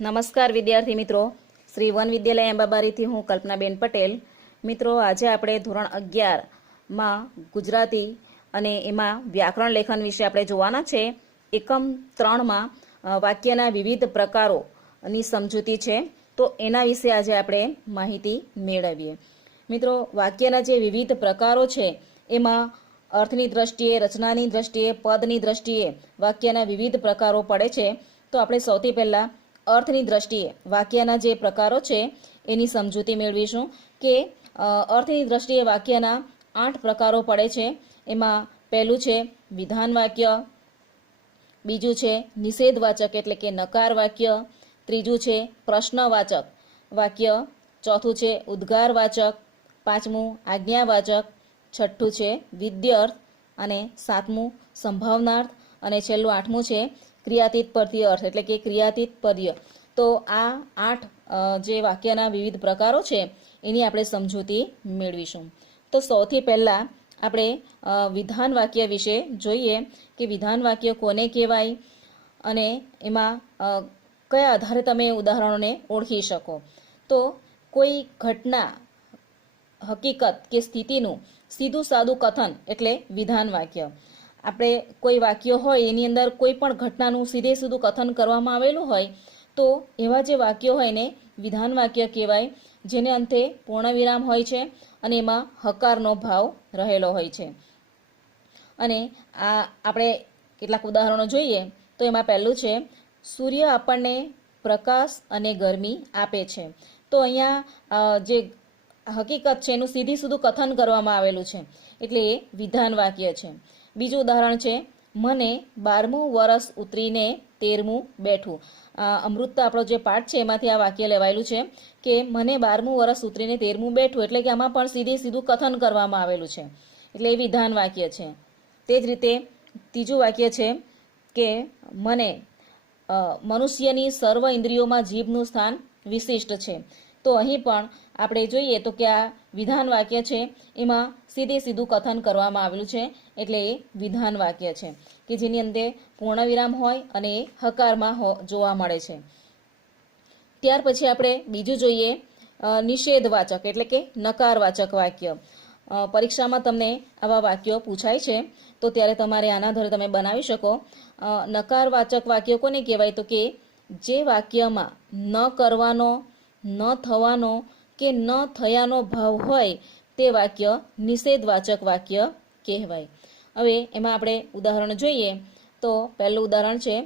નમસ્કાર વિદ્યાર્થી મિત્રો, શ્રી વન વિદ્યાલય અંબાબારીથી હું કલ્પનાબેન પટેલ. મિત્રો, આજે આપણે ધોરણ 11માં ગુજરાતી અને એમાં વ્યાકરણ લેખન વિશે આપણે જોવાના છે. એકમ 3માં વાક્યના વિવિધ પ્રકારોની સમજૂતી છે, તો એના વિશે આજે આપણે માહિતી મેળવીએ. મિત્રો, વાક્યના જે વિવિધ પ્રકારો છે એમાં અર્થની દ્રષ્ટિએ, રચનાની દ્રષ્ટિએ, પદની દ્રષ્ટિએ વાક્યના વિવિધ પ્રકારો પડે છે. તો આપણે સૌથી પહેલાં અર્થની દ્રષ્ટિએ વાક્યના જે પ્રકારો છે એની સમજૂતી મેળવીશું કે અર્થની દ્રષ્ટિએ વાક્યના 8 પ્રકારો પડે છે. એમાં પહેલું છે વિધાન વાક્ય, બીજું છે નિષેધવાચક એટલે કે નકાર વાક્ય, ત્રીજું છે પ્રશ્નવાચક વાક્ય, ચોથું છે ઉદ્ગારવાચક, પાંચમું આજ્ઞાવાચક, છઠ્ઠું છે વિધ્યર્થ અને સાતમું સંભાવનાર્થ અને છેલ્લું આઠમું છે ક્રિયાતીત પદીય અર્થ એટલે કે ક્રિયાતીત પદીય. તો આ 8 જે વાક્યના વિવિધ પ્રકારો છે એની આપણે સમજૂતી મેળવીશું. તો સૌથી પહેલાં આપણે વિધાન વાક્ય વિશે જોઈએ કે વિધાન વાક્ય કોને કહેવાય અને એમાં કયા આધારે તમે ઉદાહરણોને ઓળખી શકો. તો કોઈ ઘટના, હકીકત કે સ્થિતિનું સીધું સાદું કથન એટલે વિધાન વાક્ય. આપણે કોઈ વાક્ય હોય એની અંદર કોઈ પણ ઘટનાનું સીધે સીધું કથન કરવામાં આવેલું હોય તો એવા જે વાક્યો હોય ને વિધાન વાક્ય કહેવાય, જેને અંતે પૂર્ણવિરામ હોય છે અને એમાં હકારનો ભાવ રહેલો હોય છે. અને આ આપણે કેટલાક ઉદાહરણો જોઈએ તો એમાં પહેલું છે સૂર્ય આપણને પ્રકાશ અને ગરમી આપે છે. તો અહીંયા જે હકીકત છે એનું સીધી સીધું કથન કરવામાં આવેલું છે એટલે એ વિધાન વાક્ય છે. બીજું ઉદાહરણ છે મને 12મું વર્ષ ઉતરીને 13મું બેઠું. અમૃતતા આપણો જે પાઠ છે એમાંથી આ વાક્ય લેવાયેલું છે કે મને 12મું વર્ષ ઉતરીને 13મું બેઠું, એટલે કે આમાં પણ સીધું કથન કરવામાં આવેલું છે એટલે એ વિધાન વાક્ય છે. તે જ રીતે ત્રીજું વાક્ય છે કે મને મનુષ્યની સર્વ ઇન્દ્રિયોમાં જીભનું સ્થાન વિશિષ્ટ છે. તો અહીં પણ આપણે જોઈએ તો કે આ વિધાન વાક્ય છે, એમાં સીધું કથન કરવામાં આવેલું છે એટલે એ વિધાન વાક્ય છે કે જેની અંદર પૂર્ણવિરામ હોય અને એ હકારમાં જોવા મળે છે. ત્યાર પછી આપણે બીજું જોઈએ નિષેધવાચક એટલે કે નકારવાચક વાક્ય. પરીક્ષામાં તમને આવા વાક્યો પૂછાય છે તો ત્યારે તમારે આના આધારે તમે બનાવી શકો. નકારવાચક વાક્ય કોને કહેવાય? તો કે જે વાક્યમાં ન કરવાનો, ન થવાનો કે ન થયાનો ભાવ હોય તે વાક્ય નિષેધવાચક વાક્ય કહેવાય. હવે એમાં આપણે ઉદાહરણ જોઈએ તો પહેલું ઉદાહરણ છે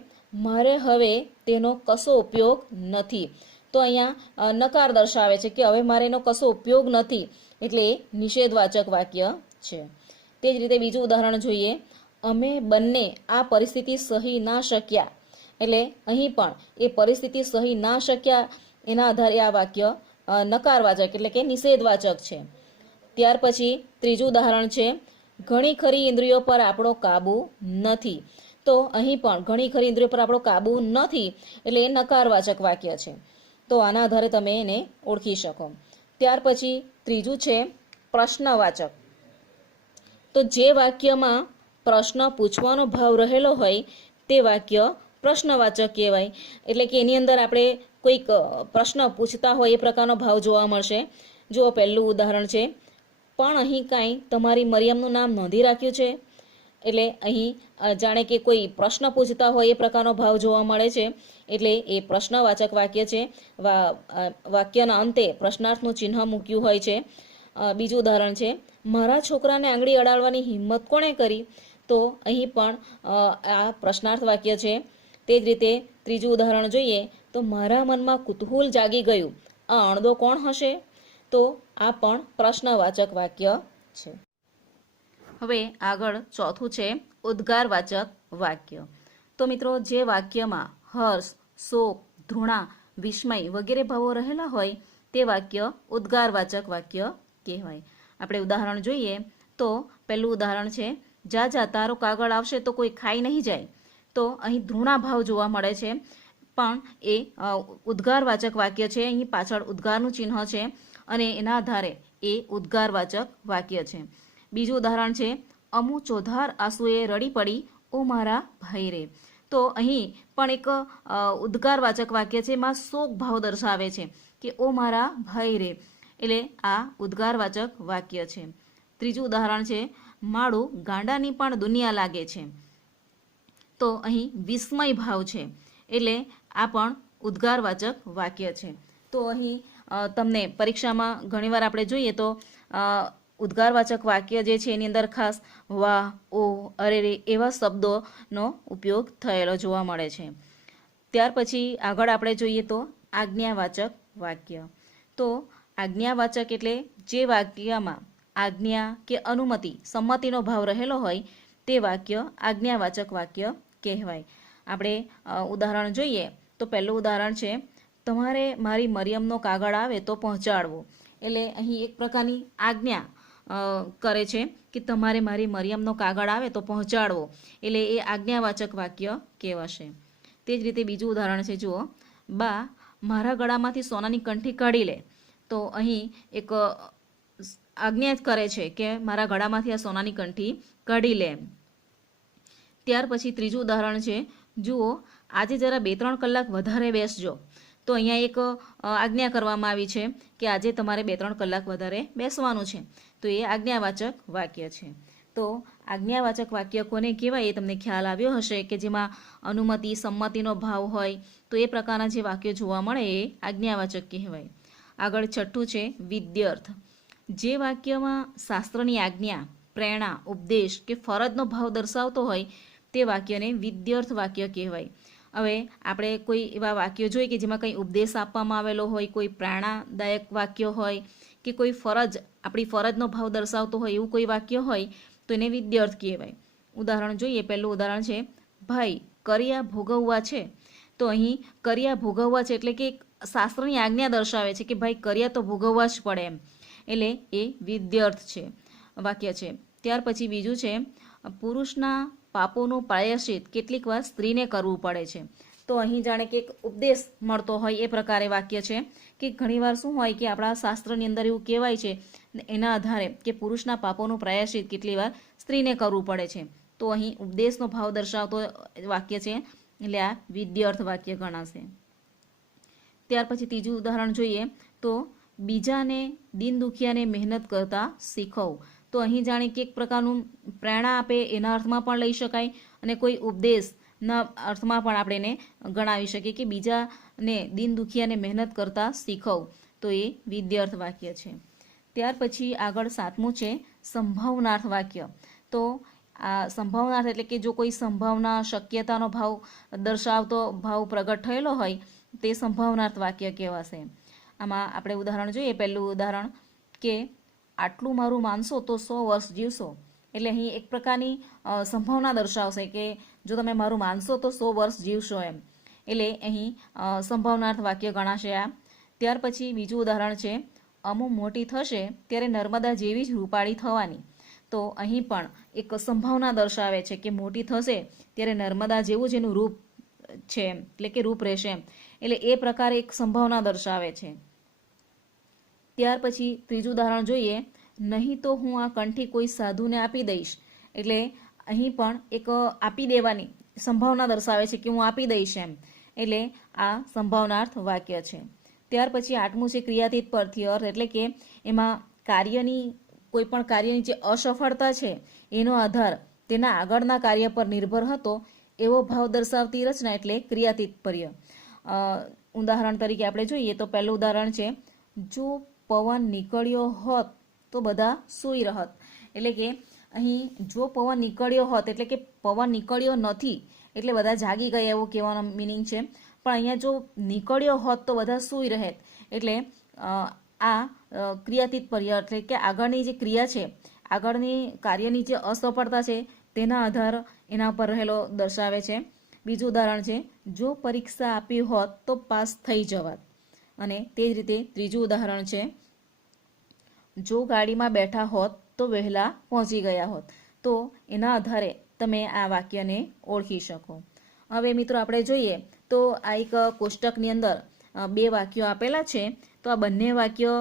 મારે હવે તેનો કશો ઉપયોગ નથી. તો અહીંયા નકાર દર્શાવે છે કે હવે મારે એનો કશો ઉપયોગ નથી એટલે એ નિષેધવાચક વાક્ય છે. તે જ રીતે બીજું ઉદાહરણ જોઈએ અમે બંને આ પરિસ્થિતિ સહી ના શક્યા, એટલે અહીં પણ એ પરિસ્થિતિ સહી ના શક્યા એના આધારે આ વાક્ય નકારવાચક એટલે કે નિષેધવાચક છે. ત્યાર પછી ત્રીજું ઉદાહરણ છે ઘણી ખરી ઇન્દ્રિયો પર આપણો કાબુ નથી. તો અહીં પણ ઘણી ખરી ઇન્દ્રિયો પર આપણો કાબુ નથી એટલે એ નકારવાચક વાક્ય છે. તો આના આધારે તમે એને ઓળખી શકો. ત્યાર પછી ત્રીજું છે પ્રશ્નવાચક. તો જે વાક્યમાં પ્રશ્ન પૂછવાનો ભાવ રહેલો હોય તે વાક્ય પ્રશ્નવાચક કહેવાય. એટલે કે એની અંદર આપણે કોઈક પ્રશ્ન પૂછતા હોય એ પ્રકારનો ભાવ જોવા મળશે. જુઓ પહેલું ઉદાહરણ છે પણ અહીં કાંઈ તમારી મરિયમનું નામ નોંધી રાખ્યું છે. એટલે અહીં જાણે કે કોઈ પ્રશ્ન પૂછતા હોય એ પ્રકારનો ભાવ જોવા મળે છે એટલે એ પ્રશ્નવાચક વાક્ય છે. વાક્યના અંતે પ્રશ્નાર્થનું ચિહ્ન મૂક્યું હોય છે. બીજું ઉદાહરણ છે મારા છોકરાને આંગળી અડાડવાની હિંમત કોણે કરી? તો અહીં પણ આ પ્રશ્નાર્થ વાક્ય છે. તે જ રીતે ત્રીજું ઉદાહરણ જોઈએ તો મારા મનમાં કુતૂહલ જાગી ગયું, આ અણદો કોણ હશે? તો આ પણ પ્રશ્નવાચક વાક્ય છે. હવે આગળ ચોથું છે ઉદ્ગારવાચક વાક્ય. તો મિત્રો, જે વાક્યમાં હર્ષ, શોક, ધૃણા, વિસ્મય વગેરે ભાવો રહેલા હોય તે વાક્ય ઉદ્ગારવાચક વાક્ય કહેવાય. આપણે ઉદાહરણ જોઈએ તો પહેલું ઉદાહરણ છે જા તારો કાગળ આવશે તો કોઈ ખાઈ નહીં જાય. તો અહીં ધૃણા ભાવ જોવા મળે છે પણ એ ઉદ્ગારવાચક વાક્ય છે. અહીં પાછળ ઉદ્ગારનું ચિહ્ન છે અને એના આધારે એ ઉદ્ગારવાચક વાક્ય છે. બીજું ઉદાહરણ છે અમુ ચોધાર આંસુએ રડી પડી ઓ મારા ભાઈ રે. તો અહીં પણ એક ઉદ્ગારવાચક વાક્ય છે, એમાં શોક ભાવ દર્શાવે છે કે ઓ મારા ભાઈ રે, એટલે આ ઉદ્ગારવાચક વાક્ય છે. ત્રીજું ઉદાહરણ છે, માળું ગાંડાની પણ દુનિયા લાગે છે. તો અહીં વિસ્મય ભાવ છે, એટલે આ પણ ઉદ્ગારવાચક વાક્ય છે. તો અહીં તમને પરીક્ષામાં ઘણીવાર આપણે જોઈએ તો ઉદ્ગારવાચક વાક્ય જે છે એની અંદર ખાસ વાહ, ઓ, અરે રે એવા શબ્દોનો ઉપયોગ થયેલો જોવા મળે છે. ત્યાર પછી આગળ આપણે જોઈએ તો આજ્ઞાવાચક વાક્ય. તો આજ્ઞાવાચક એટલે જે વાક્યમાં આજ્ઞા કે અનુમતિ, સંમતિનો ભાવ રહેલો હોય તે વાક્ય આજ્ઞાવાચક વાક્ય કહેવાય. આપણે ઉદાહરણ જોઈએ તો પહેલું ઉદાહરણ છે, તમારે મારી મરિયમનો કાગળ આવે તો પહોંચાડવો. એટલે અહીં એક પ્રકારની આજ્ઞા કરે છે કે તમારે મારી મરિયમનો કાગળ આવે તો પહોંચાડવો, એટલે એ આજ્ઞાવાચક વાક્ય કહેવાશે. તે જ રીતે બીજું ઉદાહરણ છે, જુઓ, બા મારા ગળામાંથી સોનાની કંઠી કાઢી લે. તો અહીં એક આજ્ઞા કરે છે કે મારા ગળામાંથી આ સોનાની કંઠી કાઢી લે. ત્યાર પછી ત્રીજું ઉદાહરણ છે, જુઓ, આજે જરા 2-3 કલાક વધારે બેસજો. તો અહીંયા એક આજ્ઞા કરવામાં આવી છે કે આજે તમારે 2-3 કલાક વધારે બેસવાનું છે. તો એ આજ્ઞાવાચક વાક્ય છે. તો આજ્ઞાવાચક વાક્ય કોને કહેવાય એ તમને ખ્યાલ આવ્યો હશે કે જેમાં અનુમતિ, સંમતિનો ભાવ હોય તો એ પ્રકારના જે વાક્યો જોવા મળે એ આજ્ઞાવાચક કહેવાય. આગળ છઠ્ઠું છે વિદ્યાર્થ. જે વાક્યમાં શાસ્ત્રની આજ્ઞા, પ્રેરણા, ઉપદેશ કે ફરજનો ભાવ દર્શાવતો હોય તે વાક્યને વિદ્યાર્થ વાક્ય કહેવાય. હવે આપણે કોઈ એવા વાક્યો જોઈએ કે જેમાં કંઈ ઉપદેશ આપવામાં આવેલો હોય, કોઈ પ્રેરણાદાયક વાક્ય હોય કે કોઈ ફરજ, આપણી ફરજનો ભાવ દર્શાવતો હોય એવું કોઈ વાક્ય હોય તો એને વિદ્યાર્થ કહેવાય. ઉદાહરણ જોઈએ, પહેલું ઉદાહરણ છે, ભાઈ કરિયા ભોગવવા છે. તો અહીં કરિયા ભોગવવા છે એટલે કે શાસ્ત્રની આજ્ઞા દર્શાવે છે કે ભાઈ કરિયા તો ભોગવવા જ પડે એમ, એટલે એ વિદ્યાર્થ છે વાક્ય છે. ત્યાર પછી બીજું છે, પુરુષના પાપોનું પ્રાયશ્ચિત કેટલીક વાર સ્ત્રીને કરવું પડે છે. તો અહીં જાણે કે એક ઉપદેશ મળતો હોય એ પ્રકારે વાક્ય છે કે ઘણીવાર શું હોય કે આપણા શાસ્ત્રની અંદર એવું કહેવાય છે એના આધારે કે પુરુષના પાપોનું પ્રાયશ્ચિત કેટલી વાર સ્ત્રીને કરવું પડે છે. તો અહીં ઉપદેશનો ભાવ દર્શાવતો વાક્ય છે, એટલે આ વિદ્યાર્થ વાક્ય ગણાશે. ત્યાર પછી ત્રીજું ઉદાહરણ જોઈએ તો બીજાને, દીન દુખિયાને મહેનત કરતા શીખવું. તો અહીં જાણે કે એક પ્રકારનું પ્રેરણા આપે એના અર્થમાં પણ લઈ શકાય અને કોઈ ઉપદેશના અર્થમાં પણ આપણે એને ગણાવી શકીએ કે બીજાને, દીન દુખિયાને મહેનત કરતા શીખવું. તો એ વિદ્યાર્થ વાક્ય છે. ત્યાર પછી આગળ સાતમું છે સંભાવનાર્થ વાક્ય. તો આ સંભાવનાર્થ એટલે કે જો કોઈ સંભાવના, શક્યતાનો ભાવ દર્શાવતો ભાવ પ્રગટ થયેલો હોય તે સંભાવનાર્થ વાક્ય કહેવાશે. આમાં આપણે ઉદાહરણ જોઈએ, પહેલું ઉદાહરણ કે આટલું મારું માનશો તો 100 વર્ષ જીવશો. એટલે અહીં એક પ્રકારની સંભાવના દર્શાવશે કે જો તમે મારું માનશો તો 100 વર્ષ જીવશો એમ, એટલે અહીં સંભાવનાર્થ વાક્ય ગણાશે આ. ત્યાર પછી બીજું ઉદાહરણ છે, અમુ મોટી થશે ત્યારે નર્મદા જેવી જ રૂપાળી થવાની. તો અહીં પણ એક સંભાવના દર્શાવે છે કે મોટી થશે ત્યારે નર્મદા જેવું જ એનું રૂપ છે, એટલે કે રૂપ રહેશે એમ, એટલે એ પ્રકારે એક સંભાવના દર્શાવે છે. ત્યાર પછી ત્રીજું ઉદાહરણ જોઈએ, નહીં તો હું આ કંઠી કોઈ સાધુને આપી દઈશ. એટલે અહીં પણ એક આપી દેવાની સંભાવના દર્શાવે છે કે હું આપી દઈશ એમ, એટલે આ સંભાવનાર્થ વાક્ય છે. ત્યાર પછી આઠમું છે ક્રિયાતીત પરથી અર્થ, એટલે કે એમાં કાર્યની, કોઈ પણ કાર્યની જે અસફળતા છે એનો આધાર તેના આગળના કાર્ય પર નિર્ભર હતો એવો ભાવ દર્શાવતી રચના એટલે ક્રિયાતીત પર્ય. ઉદાહરણ તરીકે આપણે જોઈએ તો પહેલું ઉદાહરણ છે, જો પવન નીકળ્યો હોત તો બધા સૂઈ રહત. એટલે કે અહીં જો પવન નીકળ્યો હોત એટલે કે પવન નીકળ્યો નથી એટલે બધા જાગી ગયા એવું કહેવાનો મિનિંગ છે. પણ અહીંયા જો નીકળ્યો હોત તો બધા સૂઈ રહેત, એટલે આ ક્રિયાતીત પર્યાય એટલે કે આગળની જે ક્રિયા છે, આગળની કાર્યની જે અસફળતા છે તેના આધાર એના પર રહેલો દર્શાવે છે. બીજું ઉદાહરણ છે, જો પરીક્ષા આપી હોત તો પાસ થઈ જવાત. અને તે જ રીતે ત્રીજું ઉદાહરણ છે, જો ગાડીમાં બેઠા હોત તો વહેલા પહોંચી ગયા હોત. તો એના આધારે તમે આ વાક્યને ઓળખી શકો. હવે મિત્રો આપણે જોઈએ તો આ એક કોષ્ટકની અંદર 2 વાક્યો આપેલા છે. તો આ બંને વાક્યો,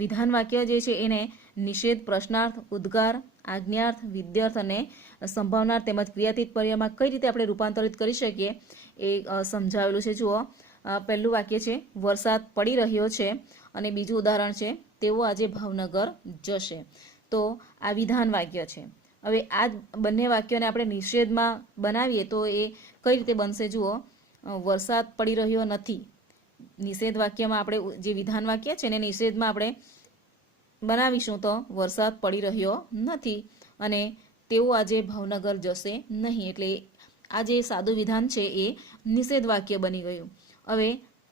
વિધાન વાક્ય જે છે એને નિષેધ, પ્રશ્નાર્થ, ઉદ્ગાર, આજ્ઞાર્થ, વિદ્યાર્થ અને સંભાવનાર તેમજ ક્રિયાતીત પર્યાયમાં કઈ રીતે આપણે રૂપાંતરિત કરી શકીએ એ સમજાવેલું છે. જુઓ, પહેલું વાક્ય છે વરસાદ પડી રહ્યો છે અને બીજું ઉદાહરણ છે તેઓ આજે ભાવનગર જશે. તો આ વિધાન વાક્ય છે. હવે આ બંને વાક્યોને આપણે નિષેધમાં બનાવીએ તો એ કઈ રીતે બનશે? જુઓ, વરસાદ પડી રહ્યો નથી. નિષેધ વાક્યમાં આપણે જે વિધાન વાક્ય છે ને નિષેધમાં આપણે બનાવીશું તો વરસાદ પડી રહ્યો નથી અને તેઓ આજે ભાવનગર જશે નહીં. એટલે આ જે સાદું વિધાન છે એ નિષેધ વાક્ય બની ગયું. હવે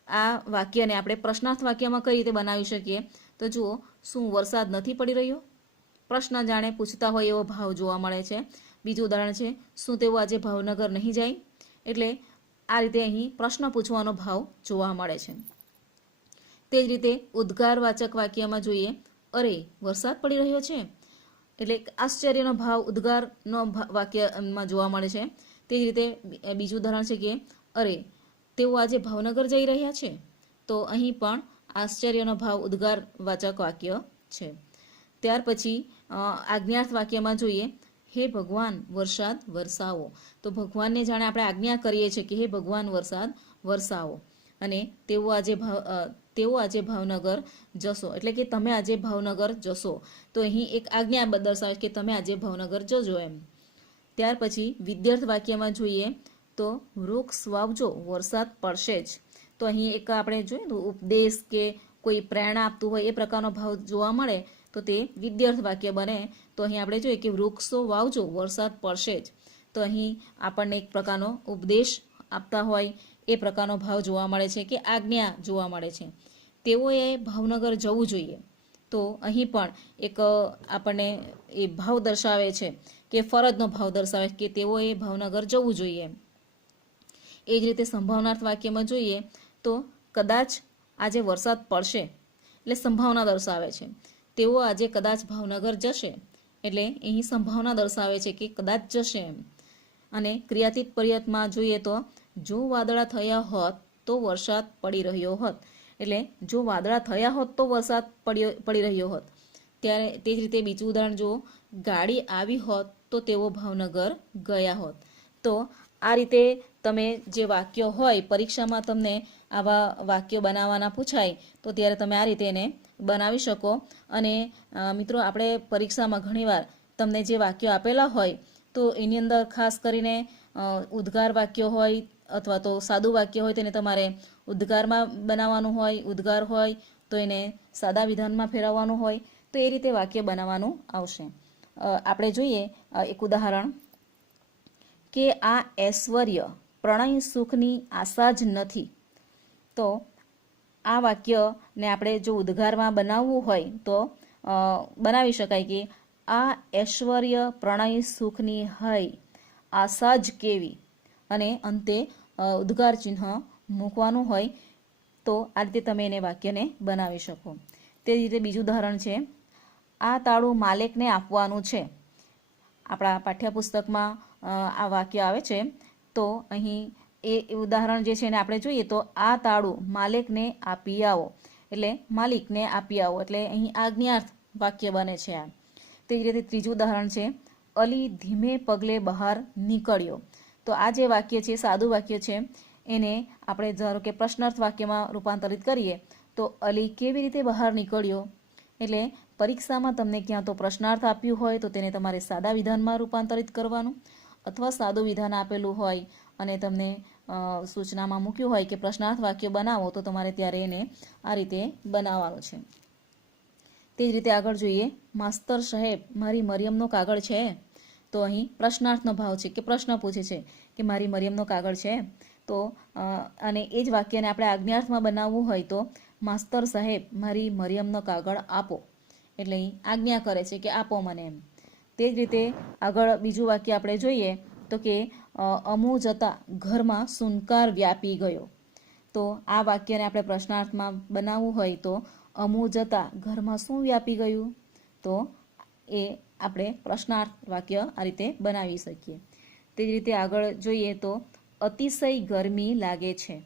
આ વાક્યને આપણે પ્રશ્નાર્થ વાક્યમાં કઈ રીતે બનાવી શકીએ? તો જુઓ, શું વરસાદ નથી પડી રહ્યો? પ્રશ્ન જાણે પૂછતા હોય એવો ભાવ જોવા મળે છે. બીજું ઉદાહરણ છે, શું તેઓ આજે ભાવનગર નહીં જાય? એટલે આ રીતે અહીં પ્રશ્ન પૂછવાનો ભાવ જોવા મળે છે. તે જ રીતે ઉદ્ગારવાચક વાક્યમાં જોઈએ, અરે વરસાદ પડી રહ્યો છે. એટલે આશ્ચર્યનો ભાવ ઉદ્ગારનો વાક્યમાં જોવા મળે છે. તે જ રીતે બીજું ઉદાહરણ છે કે અરે તેઓ આજે ભાવનગર જઈ રહ્યા છે. તો અહીં પણ આશ્ચર્યનો ભાવ ઉદ્ગારવાચક વાક્ય છે. ત્યાર પછી આજ્ઞાર્થ વાક્યમાં જોઈએ, હે ભગવાન વરસાદ વરસાવો. તો ભગવાનને જાણે આપણે આજ્ઞા કરીએ છીએ કે હે ભગવાન વરસાદ વરસાવો અને તેઓ આજે ભાવનગર જશો. એટલે કે તમે આજે ભાવનગર જશો. તો અહીં એક આજ્ઞા દર્શાવે કે તમે આજે ભાવનગર જજો એમ. ત્યાર પછી વિદ્યાર્થ વાક્યમાં જોઈએ તો વૃક્ષ વાવજો વરસાદ પડશે જ. તો અહીં એક આપણે જોઈએ તો ઉપદેશ કે કોઈ પ્રેરણા આપતું હોય એ પ્રકારનો ભાવ જોવા મળે તો તે વિદ્યાર્થ વાક્ય બને. તો અહીં આપણે જોઈએ કે વૃક્ષો વાવજો વરસાદ પડશે જ. તો અહીં આપણને એક પ્રકારનો ઉપદેશ આપતા હોય એ પ્રકારનો ભાવ જોવા મળે છે કે આજ્ઞા જોવા મળે છે. તેઓએ ભાવનગર જવું જોઈએ. તો અહીં પણ એક આપણને એ ભાવ દર્શાવે છે કે ફરજનો ભાવ દર્શાવે કે તેઓએ ભાવનગર જવું જોઈએ. એ જ રીતે સંભાવનાર્થ વાક્યમાં જોઈએ તો કદાચ આજે વરસાદ પડશે એટલે સંભાવના દર્શાવે છે. તેઓ આજે કદાચ ભાવનગર જશે એટલે અહીં સંભાવના દર્શાવે છે કે કદાચ જશે એમ. અને ક્રિયાતીત પર્યાયમાં જોઈએ તો જો વાદળા થયા હોત તો વરસાદ પડી રહ્યો હોત. એટલે જો વાદળા થયા હોત તો વરસાદ પડી રહ્યો હોત. ત્યારે તે જ રીતે બીજું ઉદાહરણ જો ગાડી આવી હોત તો તેઓ ભાવનગર ગયા હોત. તો આ રીતે તમે જે વાક્યો હોય પરીક્ષામાં તમને આવા વાક્યો બનાવવાના પૂછાય તો ત્યારે તમે આ રીતે એને બનાવી શકો. અને મિત્રો આપણે પરીક્ષામાં ઘણીવાર તમને જે વાક્યો આપેલા હોય તો એની અંદર ખાસ કરીને ઉદ્ગાર વાક્યો હોય અથવા તો સાદું વાક્ય હોય તેને તમારે ઉદ્ગારમાં બનાવવાનું હોય, ઉદ્ગાર હોય તો એને સાદા વિધાનમાં ફેરવવાનું હોય. તો એ રીતે વાક્ય બનાવવાનું આવશે. આપણે જોઈએ એક ઉદાહરણ કે આ ઐશ્વર્ય પ્રણય સુખની આશા જ નથી. તો આ વાક્યને આપણે જો ઉદ્ગારમાં બનાવવું હોય તો બનાવી શકાય કે આ ઐશ્વર્ય પ્રણય સુખની હૈ આશા જ કેવી અને અંતે ઉદ્ગાર ચિહ્ન મૂકવાનું હોય. તો આ રીતે તમે એને વાક્યને બનાવી શકો. તે રીતે બીજું ઉદાહરણ છે, આ તાળું માલિકને આપવાનું છે. આપણા પાઠ્યપુસ્તકમાં આ વાક્ય આવે છે. તો અહીં એ ઉદાહરણ જે છે એને આપણે જોઈએ તો આ તાળું માલિકને આપી આવો. એટલે માલિકને આપી આવો એટલે અહીં આજ્ઞાર્થ વાક્ય બને છે આ. તે જ રીતે ત્રીજું ઉદાહરણ છે, અલી ધીમે પગલે બહાર નીકળ્યો. તો આ જે વાક્ય છે સાદું વાક્ય છે એને આપણે ધારો કે પ્રશ્નાર્થ વાક્યમાં રૂપાંતરિત કરીએ તો અલી કેવી રીતે બહાર નીકળ્યો. એટલે પરીક્ષામાં તમને ક્યાં તો પ્રશ્નાર્થ આપ્યું હોય તો તેને તમારે સાદા વિધાનમાં રૂપાંતરિત કરવાનું અથવા સાદું વિધાન આપેલું હોય અને તમને સૂચનામાં મૂક્યું હોય કે પ્રશ્નાર્થ વાક્ય બનાવો તો તમારે ત્યારે એને આ રીતે બનાવવાનું છે. તે જ રીતે આગળ જોઈએ, માસ્તર સાહેબ મારી મરિયમનો કાગળ છે. તો અહીં પ્રશ્નાર્થનો ભાવ છે કે પ્રશ્ન પૂછે છે કે મારી મરિયમનો કાગળ છે. તો અને એ જ વાક્યને આપણે આજ્ઞાર્થમાં બનાવવું હોય તો માસ્તર સાહેબ મારી મરિયમનો કાગળ આપો. એટલે અહીં આજ્ઞા કરે છે કે આપો મને એમ. તે જ રીતે આગળ બીજું વાક્ય આપણે જોઈએ તો કે અમુ જતા ઘરમાં સુનકાર વ્યાપી ગયો. તો આ વાક્યને આપણે પ્રશ્નાર્થમાં બનાવવું હોય તો અમુ જતા ઘરમાં શું વ્યાપી ગયું. તો એ આપણે પ્રશ્નાર્થ વાક્ય આ રીતે બનાવી શકીએ. તે જ રીતે આગળ જોઈએ તો અતિશય ગરમી લાગે છે.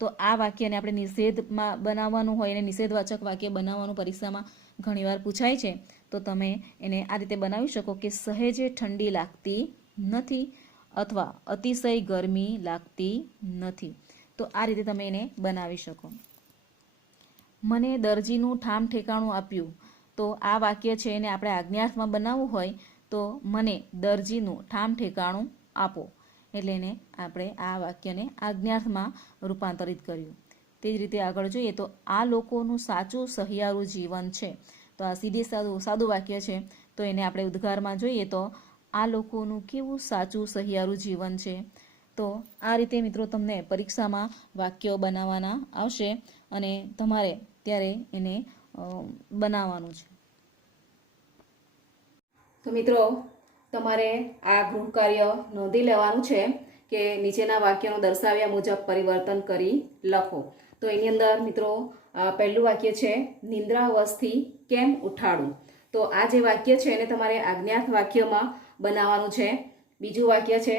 તો આ વાક્યને આપણે નિષેધમાં બનાવવાનું હોય અને નિષેધવાચક વાક્ય બનાવવાનું પરીક્ષામાં ઘણીવાર પૂછાય છે. તો તમે એને આ રીતે બનાવી શકો કે સહેજે ઠંડી લાગતી નથી અથવા અતિશય ગરમી લાગતી નથી. તો આ રીતે તમે એને બનાવી શકો. મને દરજીનું ઠામ ઠેકાણું આપ્યું. તો આ વાક્ય છે એને આપણે આજ્ઞાર્થમાં બનાવવું હોય તો મને દરજીનું ઠામ ઠેકાણું આપો. એટલે એને આપણે આ વાક્યને આજ્ઞાર્થમાં રૂપાંતરિત કર્યું. તે જ રીતે આગળ જોઈએ તો આ લોકોનું સાચું સહિયારું જીવન છે. તો આ સીધે સાદું વાક્ય છે. તો એને આપણે ઉદ્ગારમાં જોઈએ તો આ લોકોનું કેવું સાચું સહિયારું જીવન છે. તો આ રીતે મિત્રો તમને પરીક્ષામાં વાક્યો બનાવવાના આવશે અને તમારે ત્યારે એને બનાવવાનું છે. તો મિત્રો તમારે આ ગૃહ કાર્ય નોંધી લેવાનું છે કે નીચેના વાક્યનો દર્શાવ્યા મુજબ પરિવર્તન કરી લખો. તો એની અંદર મિત્રો પહેલું વાક્ય છે નિંદ્રાવસ્થથી કેમ ઉઠાડું. તો આ જે વાક્ય છે એને તમારે આજ્ઞાર્થ વાક્યમાં બનાવવાનું છે. બીજું વાક્ય છે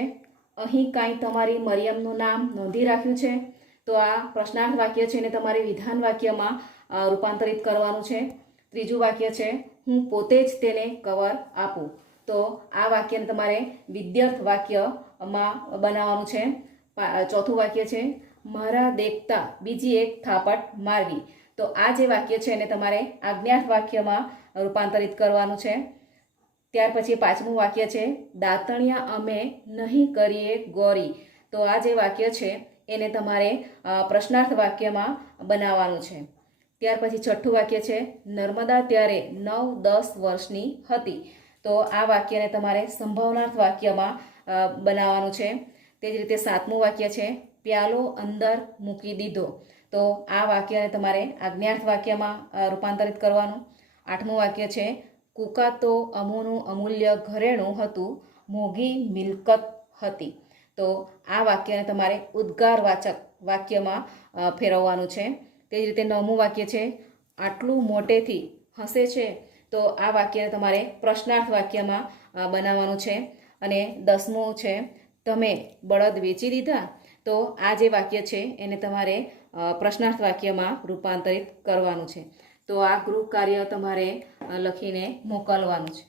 અહીં કાંઈ તમારી મરિયમનું નામ નોંધી રાખ્યું છે. તો આ પ્રશ્નાર્થ વાક્ય છે એને તમારે વિધાન વાક્યમાં રૂપાંતરિત કરવાનું છે. ત્રીજું વાક્ય છે હું પોતે જ તેને કવર આપું. તો આ વાક્યને તમારે વિદ્યાર્થ વાક્યમાં બનાવવાનું છે. ચોથું વાક્ય છે મારા દેખતા બીજી એક થાપટ મારવી. તો આ જે વાક્ય છે એને તમારે આજ્ઞાર્થ વાક્યમાં રૂપાંતરિત કરવાનું છે. ત્યાર પછી પાંચમું વાક્ય છે દાતણિયા અમે નહીં કરીએ ગોરી. તો આ જે વાક્ય છે એને તમારે પ્રશ્નાર્થ વાક્યમાં બનાવવાનું છે. ત્યાર પછી છઠ્ઠું વાક્ય છે નર્મદા ત્યારે 9-10 વર્ષની હતી. તો આ વાક્યને તમારે સંભાવનાર્થ વાક્યમાં બનાવવાનું છે. તે જ રીતે સાતમું વાક્ય છે પ્યાલો અંદર મૂકી દીધો. તો આ વાક્યને તમારે આજ્ઞાર્થ વાક્યમાં રૂપાંતરિત કરવાનું. આઠમું વાક્ય છે કુકા તો અમુનું અમૂલ્ય ઘરેણું હતું, મોંઘી મિલકત હતી. તો આ વાક્યને તમારે ઉદ્ગારવાચક વાક્યમાં ફેરવવાનું છે. તે જ રીતે નવમું વાક્ય છે આટલું મોટેથી હસે છે. તો આ વાક્યને તમારે પ્રશ્નાર્થ વાક્યમાં બનાવવાનું છે. અને 10મું છે તમે બળદ વેચી દીધા. તો આ જે વાક્ય છે એને તમારે પ્રશ્નાર્થ વાક્યમાં રૂપાંતરિત કરવાનું છે. તો આ ગૃહ કાર્ય તમારે લખીને મોકલવાનું છે.